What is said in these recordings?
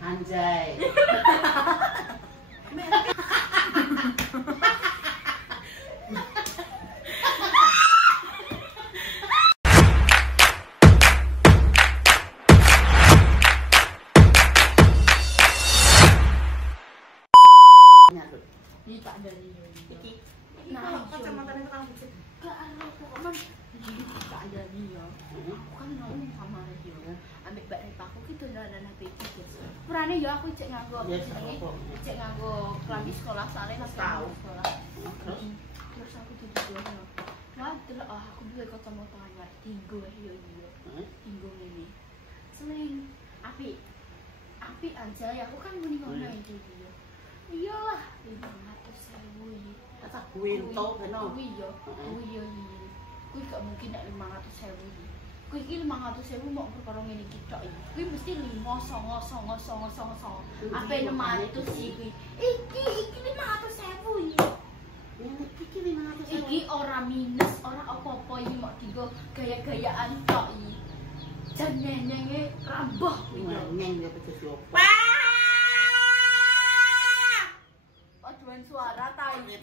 Anjay. Ini tak ada ni. Nah, kacamata ni kan bukan. Tak ada aku tak ada ni ya. Aku kan ngomong sama dia. Ambil beg aku kita dah HP kita. Purane ya aku cek nganggo. Cek nganggo kelambi sekolah sale nang sekolah. Terus aku tidur. Wah, terus aku duwe kacamata anyar. Tinggo yo yo. Tinggo ngene. Seling apik. Apik aja ya aku kan muni ngono iki dia. Iyalah 500.000 iki. Tak kuinto kena. Kuwi yo. Kuwi gak mungkin nek 500.000 iki. Kuwi iki 500.000 mok perkara ngene iki tok iki. Kuwi mesti 5.999. Ape 600 iki. Iki 500.000 iki. Iki 500.000. Iki ora minus, ora apa-apa iki mok dienggo gaya-gayaan tok iki. Jan nenge rambah kuwi. Neng ya pedes yo. Aduan suara ta iki.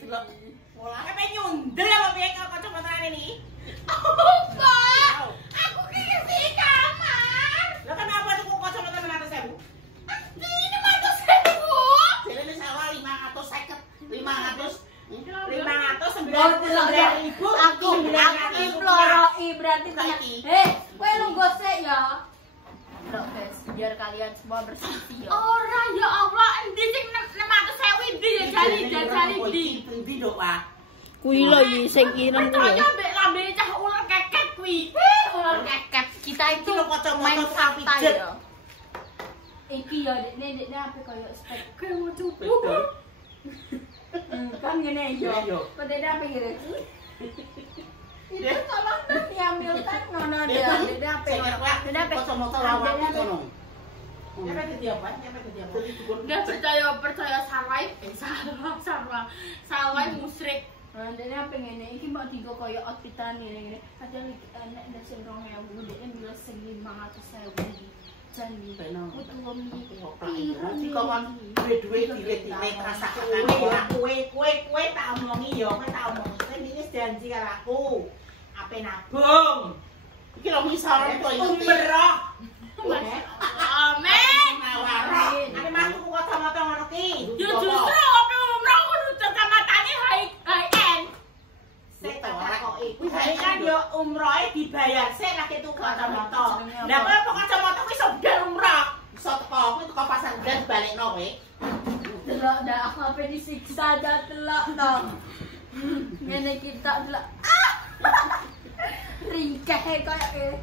Pola apa nyundel apa piye kacamata ini? Pak, aku kira di kamar. Lah kenapa tuh kok kacamata 500.000? Ini 500.000. Jadi sawah 550. 500 Aku imploroi berarti tenang. Kowe lu gosek ya. Loh guys, biar kalian semua bersih ya. Ora ya Allah, endi sing 600.000 endi ya jari di. Endi dok, Pak? Kuwi lho iki sing ireng kuwi. Kaya mbek lambene cah ular keket kuwi. Ular keket. Kita itu main fakta ya. Iki ya dekne apa kaya spek. Kaya mau cupu. Kan ngene yo. Kok dekne apa ngene? Itu tolong diambil kan ngono dia. Dekne apa? Dekne apa? Kacamata lawan ngono. Apa dia apa? Enggak percaya sarwai musyrik. Nah, dia pengen iki mau digo koyo outfitan ngene. Kadang nek ndak sing 2000 dekne bilang 500.000 iki. Janji. Kudu mi. Nanti kon duwe dilek-dilek rasakane ya. Kowe tak omongi ya, kowe tak omong. Kowe iki janji karo aku. Ape nabung. Iki lho misale to iki. Umroh. Amin. Ane masuk kacamata ngono ki. Yo justru opo umroh kudu kacamatane high end. Sik to ora kok kuwi kan yo umrohe dibayar sik lek itu kacamata. Lah kok kacamata kuwi iso bedal umroh. Iso teko kuwi teko pasar gede balekno kowe. Delok dah aku apa disiksa dah delok dong. Ngene kita delok. Ringkeh koyo e.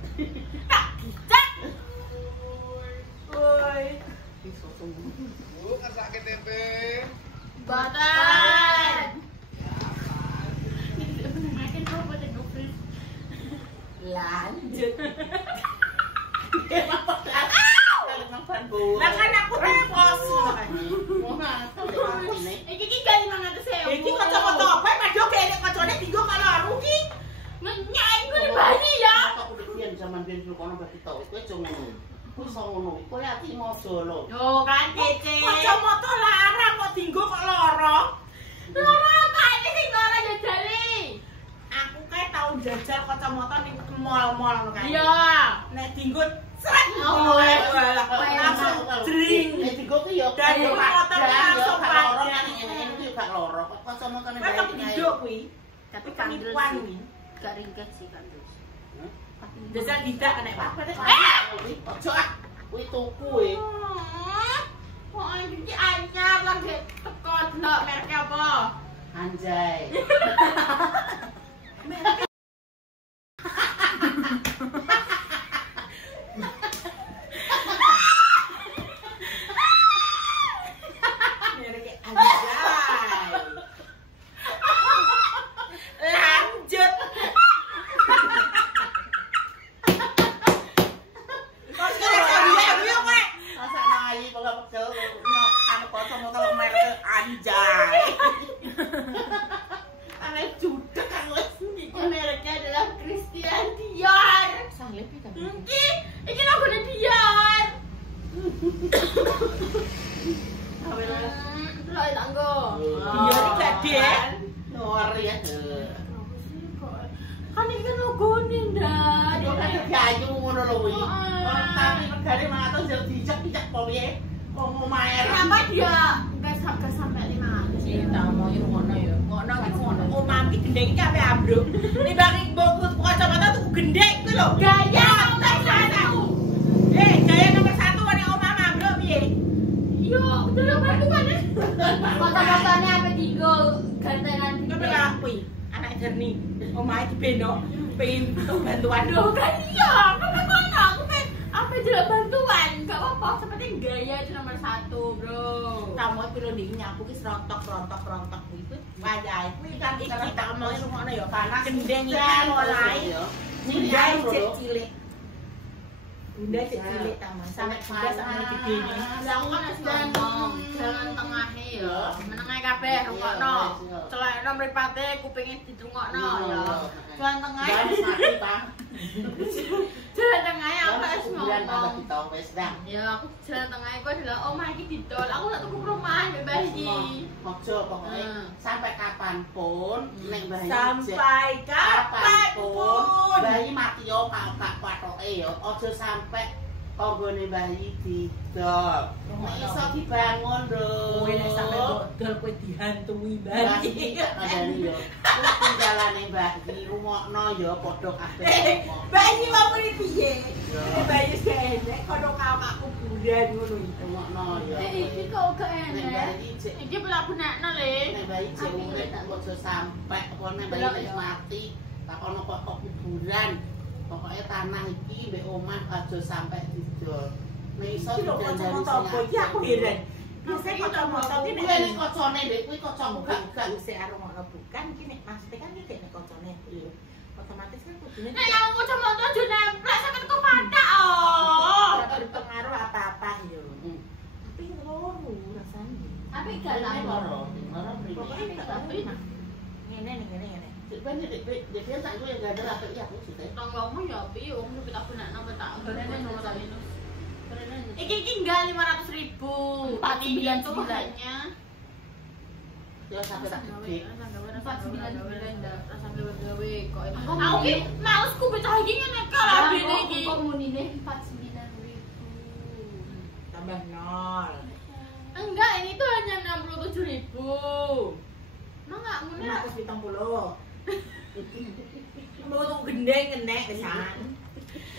Woi. Bukan sakit tempe. Badan. Makin kau pada nufris. Lanjut. Lah kan aku tepos. Iki gak 500.000. Iki kacamata apa? Padha kene kacane dienggo karo rugi. Nyanyi gue bani ya. Aku biyen zaman biyen dulu kono bagi tau. Kowe aja ngono. Kowe iso ngono. Kowe ati mojo lho. Yo kan Cece. Kacamata larang kok dienggo kok lara. Loro apa ini sing lara jajali? Aku kae tau jajal kacamata ning mall-mall ngono kae. Iya. Nek dienggo sret. Oh, langsung jring. Nek dienggo ki yo dan motor langsung lara nang ngene iki gak lara. Kok kacamatane bae. Kok dienggo kuwi. Tapi kandel kuwi. Gak ringket sih kandel. Jajal tidak nek apa. Ojo ah. Kuwi tuku e. Kok iki anyar lagi teko delok merek apa? Anjay. Anjay. Aneh judek kan wis. Ngene Delok tak nggo. Iya iki gede. Luar ya. Kan iki kan logone ndak. Yo kan gayu ngono lho kuwi. Tapi regane 500 yo dicek-cek po piye. Wong omahe. Kenapa dia enggak sampai 500? Sing tak mau ngono ya. Ngono iki ngono. Omah iki gendeng iki ape ambruk. Timbang mbokku kacamata tuku gendeng kuwi lho. Gaya nomor 1. Gaya nomor 1 nek omah ambruk piye? Yo, udah bantuan ya. Kota-kotanya apa digo gantengan Kepala kuwi anak jernih. Omahe dibenok pengen bantuan. Aduh kan iya, kan ngono aku pengen apa jelek bantuan. Enggak apa-apa, seperti gaya itu nomor 1, Bro. Kamu iki lho ndek nyapu ki rontok kuwi wayahe kuwi kan iki tak omongi ngono ya panas gendeng iki mulai mulai cilik. Bunda cilik taman sampai juga sampai gede ini. Lah aku kan wis ngomong jalan tengahnya ya. Menengah kabeh rungokno. Celekno mripate kupinge ditrungokno ya. Jalan tengah. Jalan tengahnya aku wis ngomong. Ya aku jalan tengah iku adalah omah iki didol. Aku tak tuku perumahan mbek Mbah iki. Ojo pokoke sampai kapanpun nek Mbah Sampai kapanpun bayi mati yo tak patoke yo. Ojo sampai konggone bayi didol. Nek iso dibangun lho. Kowe nek sampe dodol kowe dihantui bayi. Kadane yo. Kuwi tinggalane bayi rumokno yo padha kabeh. Bayi wae iki piye? Bayi sene kono kakakku bulan ngono iki. Rumokno yo. Iki kok gak enak. Iki pelabunakno le. Nek bayi jek urip ojo sampe apa nek bayi mati tak ono kok kuburan. Pokoknya tanah iki mbek omah aja sampai didol. Nek iso didandani apa iki aku heran. Biasane kacamata iki nek kocone ndek kuwi kaca gak sik arep ngono bukan iki nek maksude kan iki nek kocone iki. Otomatis kan kudune nek aku kacamata aja nemplek sampe kok patak oh. Ora berpengaruh apa-apa yo. Tapi loro rasane. Tapi gak loro. Loro Pokoknya tak tapi ngene. Ben dek tak gue gak ada apa iya aku sih. Tong ngomong ya api wong nyupit aku nak nambah tak beneran nomor minus. Iki enggak 500.000. 499 hanya. Ya sampai tak gede. 499 ndak rasa gawe kok. Aku ki malesku pecah iki ngene karo dene iki. Kok munine 490.000. Tambah 0. Enggak, ini tuh hanya 67.000. Mau enggak ngene? 170. Mau tuh gendeng kenek kesan.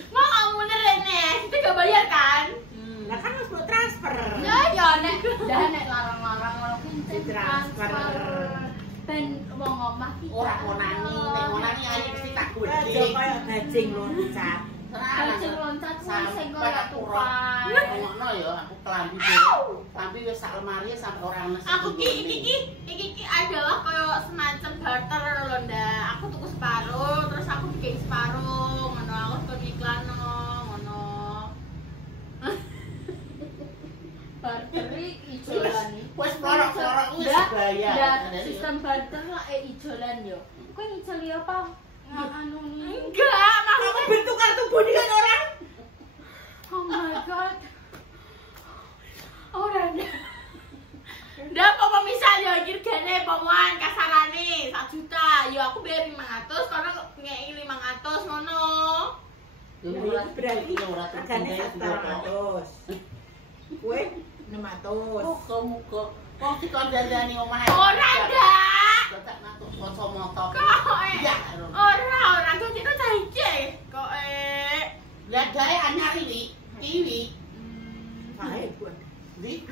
Mau enggak ngene rene? Kita gak bayar kan? Lah kan harus buat transfer. Ya nek dah nek larang-larang ngono kuwi transfer. Ben wong omah ki Ora konani, nek konani ayo mesti tak gede. Kayak bajing loncat. Bajing loncat kuwi sing koyo tupai. Ngono ya, aku kelambi. Kelambi wis sak lemari sampe ora ono. Aku iki adalah koyo semacam barter lho ndak. Aku tuku separuh, terus aku bikin separuh, ngono aku tuku iklan ngono. Barter ijolan. Wes lorok-lorok wis bayar. Sistem barter lah ijolan yo. Kowe ngijoli apa? Anu ni. Enggak, Kamu bentuk kartu bodi kan orang? Oh my god. Orang ndak apa misalnya kirgane pomoan kasarane 1 juta. Yo aku bayar 500 karena ngeki 500 ngono. Berarti regane 100. Kue 600. Muga-muga kok dikandani omahe. Ora ndak. Tak matuk kacamata. Kok ya. Ora gajiku cah iki. Kok Lah gawe anyar iki, TV. Kae buat. Di.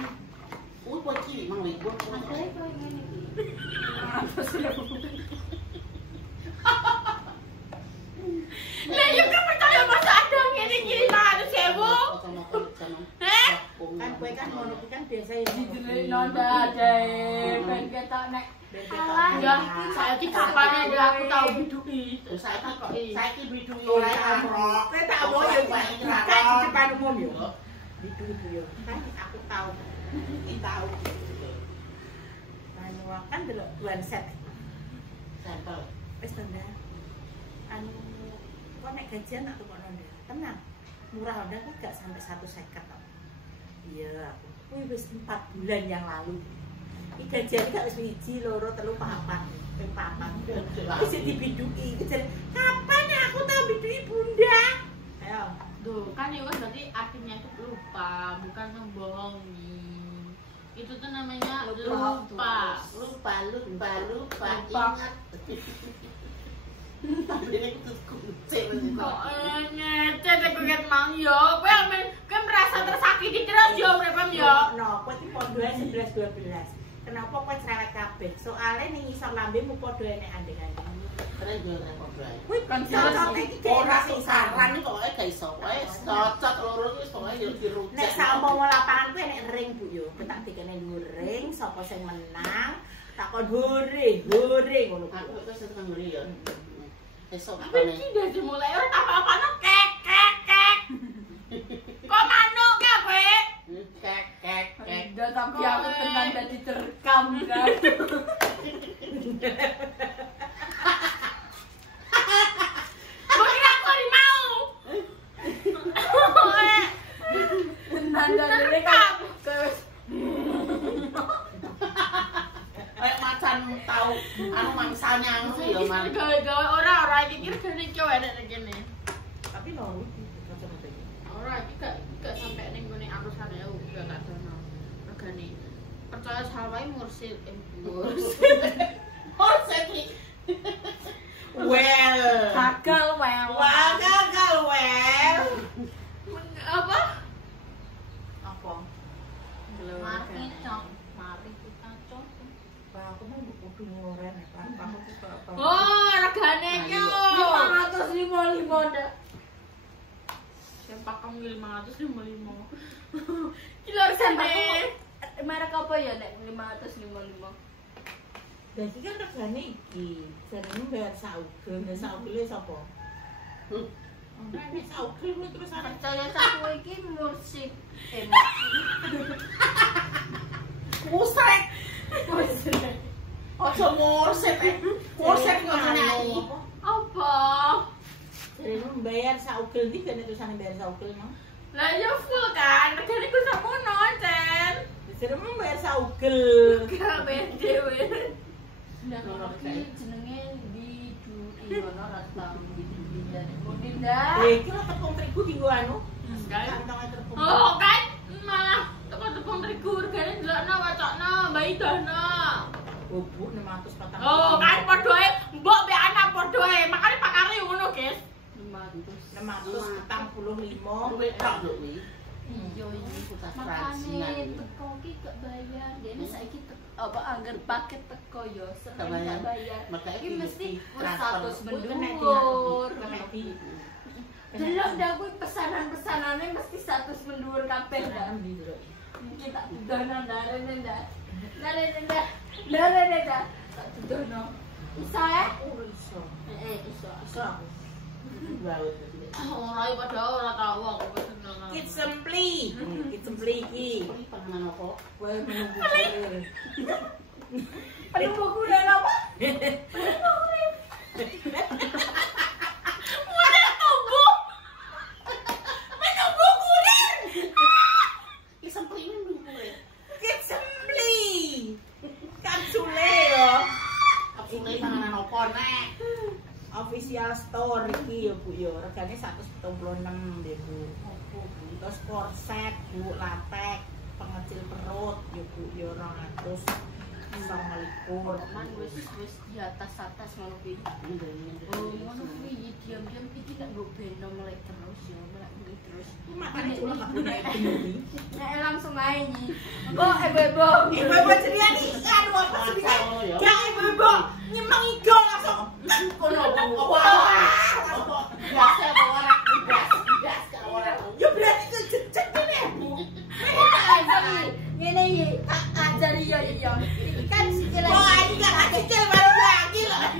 Buat TV mang wi buat. Makanya kok ngene iki. Lah yo kan percaya masa ada ngene iki 500.000. Kan kowe kan ngono kan biasa didelekno dadae ben ketok nek alah ya saiki kapane aku tau biduki saiki biduki ora amrok kowe tak mau yo kan di depan umum yo biduki yo kan aku tau kan delok duan set sampel wis tanda anu kok nek gajian tak tukokno ndak tenang murah udah kan gak sampai 150 kok. Iya, aku Kuwi wis 4 bulan yang lalu. Iki gajian gak wis 1, 2, 3, 4. Ping 4. Wis dibiduki. Kapan aku tak biduki Bunda? Ayo. Tuh, kan ya kan berarti artinya itu lupa, bukan membohongi. Itu tuh namanya lupa. Ingat. Tapi ini terus kucing. Kok ngecet aku kan mang yo. Kowe merasa tersakiti terus yo berapa yo? No, kowe iki pondoe 11 12. Kenapa kowe cerewet kabeh? Soale ning isor lambemu padha enek andeng-andeng. Keren yo nek padha. Kuwi kan ora sing saran pokoke gak iso. Kowe cocot loro iki pokoke yo dirujak. Nek sampun lapangan kuwi enek ring Bu yo. Ketak dikene dhuwur ring, sapa sing menang takon hore ngono. Aku wis seneng hore yo. Esok apane? Iki udah dimulai ora apa-apane kek. Kok manuk ya kowe? Kek. Udah tapi aku tenan dadi terekam kan. Mungkin aku harimau. Tenan dadi terekam. Kayak macan tahu anu mangsanya anu ya man. Gawe-gawe ora iki regane ki wae nek kene. Tapi no Ora iki gak sampai ning gone arusane ya gak dono. Regane. Percaya sawae mursid iki. Well. Gagal well. Apa? Mari kita cok. Aku mau kudu ngoren apa apa. Oh, regane ki 555 ndak. Sempak kamu 555. Kilo regane. Merek apa ya nek 555? Dadi kan regane iki, jenenge bayar saugel, saugele sapa? Nek saugel terus Percaya aku iki musik. Musrek. Ojo musrek. Musrek nyanyi. Apa? Jadi membayar saugel iki kan terusane bayar saugel no. Lah ya full kan, regane ku samono, Cen. Jadi membayar saugel. Gak dhewe. Nah, iki jenenge didui ono rata mungkin dah. Iki lho tepung terigu dienggo anu. Kantong tepung. Oh kan, malah tepung terigu regane ndelokno wacokno, bayi dono. Bubuk 640. Oh kan padha ae, mbok mbek anak padha ae. Makane pakare ngono, Guys. 645 duit tok lho kuwi. Iya iki makane teko ki gak bayar. Dene saiki apa anggar paket teko yo seneng gak bayar. Iki mesti 100 mendur. Delok dah kuwi pesanan-pesanane mesti 100 mendur kabeh dah. Kita dono ndarene ndak. Ndarene dah. Tak dono. Bisa ya? Iso. Iso. Baut. Ora iki padha ora tau aku seneng. Kitsempli iki. Iki panganan apa? Kowe menunggu kurir. Menunggu kurir apa? Kurir tumbuh. Menunggu kurir. Kitsempli menunggu kurir. Kitsempli. Kapsule yo. Kapsule panganan apa nek? Official store iki ya Bu ya, regane 176 nggih Bu. Terus korset Bu, latek, pengecil perut ya Bu ya 229. Man wis di atas ngono kuwi. Oh, ngono kuwi diam-diam iki gak nggo beno melek terus ya, melek terus. Makane cuma gak punya ini. Nek langsung ae iki. Kok ibu-ibu ceria nih kan apa sih? Ya ibu-ibu nyemang igo langsung. Kono wah. Biasa orang gas orang. Ya berarti itu jejak ini Bu. Ngene iki tak ajari yo yo. Kan sikil lagi. Oh, iki gak sikil baru lagi loh.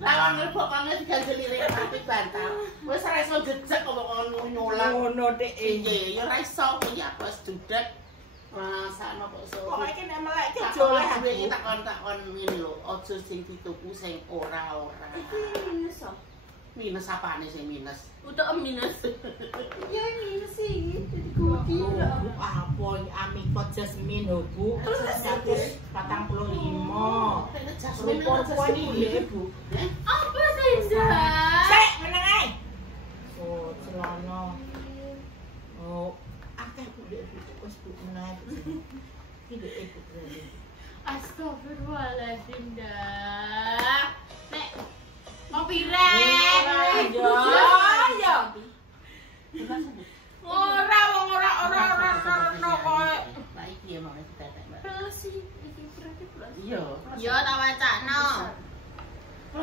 Lawan lebokane diganjeli rapi bantal. Wis ora iso jejak kok kono nyolang. Ngono Dik. Iya, ya ora iso kuwi aku wis judet. Rasane kok iso. Pokoke nek melek jole iki takon ngene lho, aja sing dituku sing ora-ora. Iki iso. Minus apane sing minus? Udah minus. Ya minus sih. Jadi Bu, gudi lah. apa Amiko Jasmine lho, Bu? 145. Rupa-rupa iki, Bu. Apa Dinda? Sik, meneng ae. Oh, celana. Oh, akeh Bu dek wis Bu meneh. Iki dek Bu. Astagfirullahaladzim dah. Nek mau pirek. Ya. Ora kowe. Lah iki ya mau ditetek, Mbak. Plesi, iki berarti plesi. Iya. Yo tak wacakno.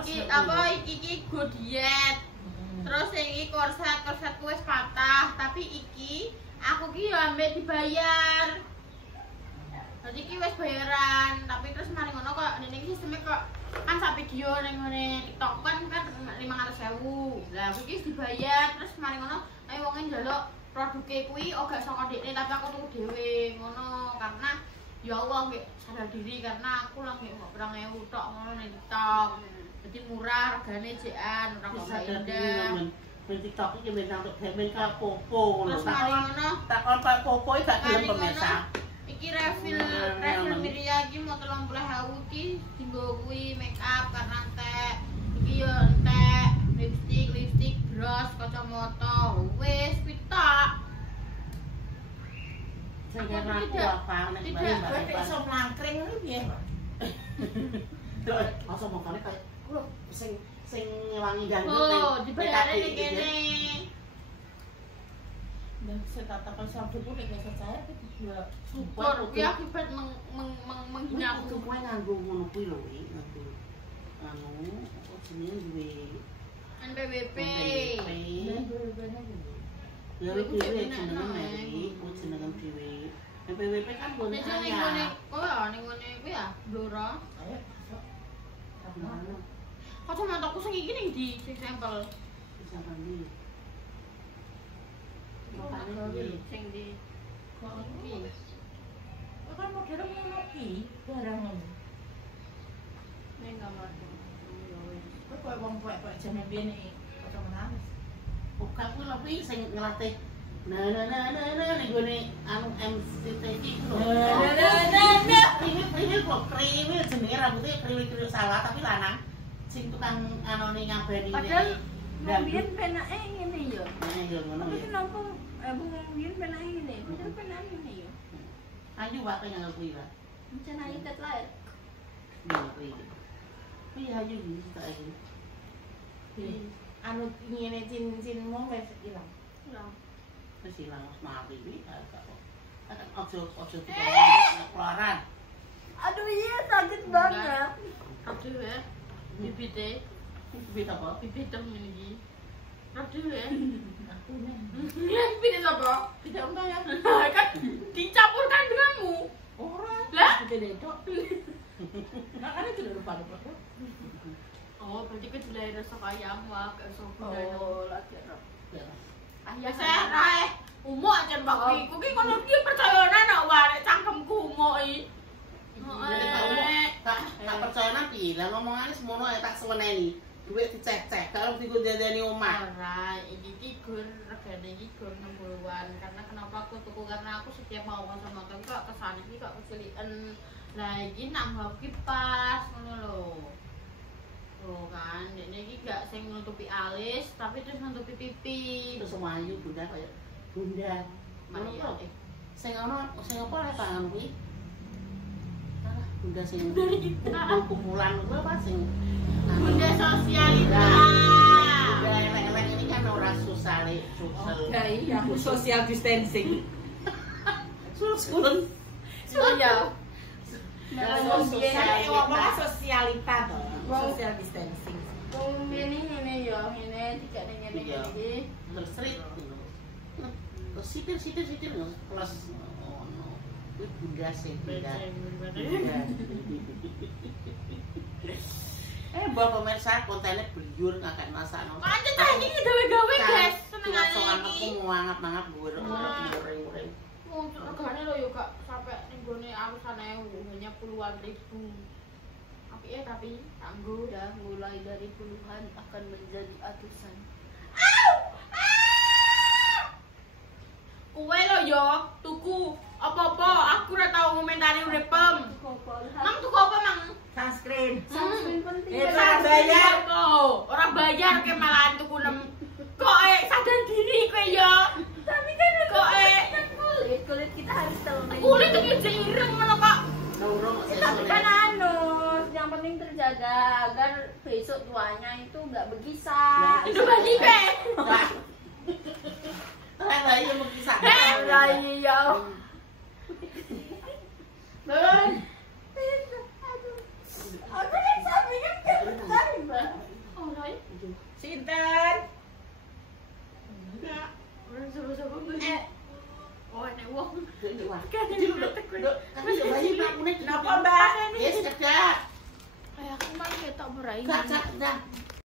Iki apa iki go diet. Terus yang iki korsetku wis patah, tapi iki aku ki yo ambek dibayar. Jadi iki wis bayaran, tapi terus mari ngono kok ini sistemnya kok kan sak video ning ngene TikTok kan 500.000. Lah aku iki dibayar, terus mari ngono ae wonge njaluk produke kuwi gak saka dekne tapi aku tuku dhewe ngono karena ya Allah nggih sadar diri karena aku lagi mau 2.000 tok ngono ning TikTok. Jadi murah regane jekan ora kok indah. Ning TikTok iki bintang untuk gaming ka popo ngono. Terus mari ngono Tak kon Pak Popo iki gak gelem pemirsa. iki refill Miria iki mau 30.000 iki dienggo kuwi make up karena entek iki yo entek lipstick bros kacamata wis pitok Sing aku apa nek tidak iso mlangkring ngene piye, Pak? Terus masa mongkane kaya kulo sing ngewangi gandeng oh dibayare ning kene dan setatapan sampai pun nek saya juga syukur kuwi akibat menghina aku kowe nganggo ngono kuwi lho nganggo anu jenenge duwe NPWP ya iki jenenge Mary jenenge dhewe NPWP kan boleh ning ngene kuwi ya Blora ayo kacamataku sing iki ning di sing sampel bisa mandi sing di iki kan model ngono ki barang ngono ning kamar kok koyo wong koyo jenenge biyen iki kok menangis buka kuwi lho kuwi sing ngelatih ning gone anu MCTV ku lho kriwil kok kriwil jenenge rambutnya kriwil salah tapi lanang sing tukang anone ngabeni Padahal mbiyen penake ngene ya. nah ya ngono Tapi ya kenapa mbiyen penake ngene? Padahal penake ngene ya. ayu wae yang kuwi lah Mencen ayu tet lahir. iya kuwi ayu iki tak ayu anu ngene cincin-cinmu wis ilang wis ilang wis mati iki gak ojo keluaran Aduh iya sakit banget. aduh ya bibite bibit apa bibit temen iki aduh ya aku nih bibit apa tidak untung ya kan dicampurkan denganmu orang lah gede itu nah kan itu lupa oh berarti ke dilahir saka ayam wah ke saka lagi roh. ayah saya umuk aja bagi kuwi kono iki percaya ana wae cangkemku umuk iki tak percaya nanti lah ngomongane semono ya tak seweneni duit dicek-cek kalau digo dadani omah ora iki gur regane iki gur 60-an karena kenapa aku tuku karena aku setiap mau sama nonton kok kesana iki kok keseliken lah iki nambah ki pas ngono lho oh kan ini iki gak sing nutupi alis tapi terus nutupi pipi terus Mayu bunda kayak bunda Maria sing ono sing apa le tangan kuwi bunda sing kumpulan kuwi apa sing bunda sosialita bunda elek-elek ini kan ora sosial Iya, aku social distancing. Sulun ya sosialita toh social distancing Wong ngene ya, ngene tidak ngene iki. terus street terus sitir plus kuwi bunda sing bunda buat pemirsa kontennya beliur ngakak masak no aja cah iki gawe-gawe guys senengane soalnya iki aku mangat-mangat gue goreng-goreng untuk regane lho yo gak sampai ning gone aku 1.000 hanya puluhan ribu tapi tangguh udah mulai dari puluhan akan menjadi atusan. Kue lo yo tuku apa-apa aku ora tau ngomentari uripem. Mang tuku apa mang? Sunscreen. Sunscreen penting. Ora bayar kok. Ora bayar ke malahan tuku kok sadar diri kowe yo. Tapi kan kok kulit kita harus terlalu. Kulit itu ireng ngono kok. Tapi kan yang penting terjaga agar besok tuanya itu nggak berkisah. Itu lagi be. Lah iya berkisah. Lah iya. Bang. Aku kan sampingan kan tadi, Mbak. Oh, Roy. Sinten? Enggak. Orang suruh-suruh oh, nek wong. Wah. Kan Bayi Mbak Muneh kenapa, Mbak? Ya sudah. Kayak aku malah ketok berai. Gak,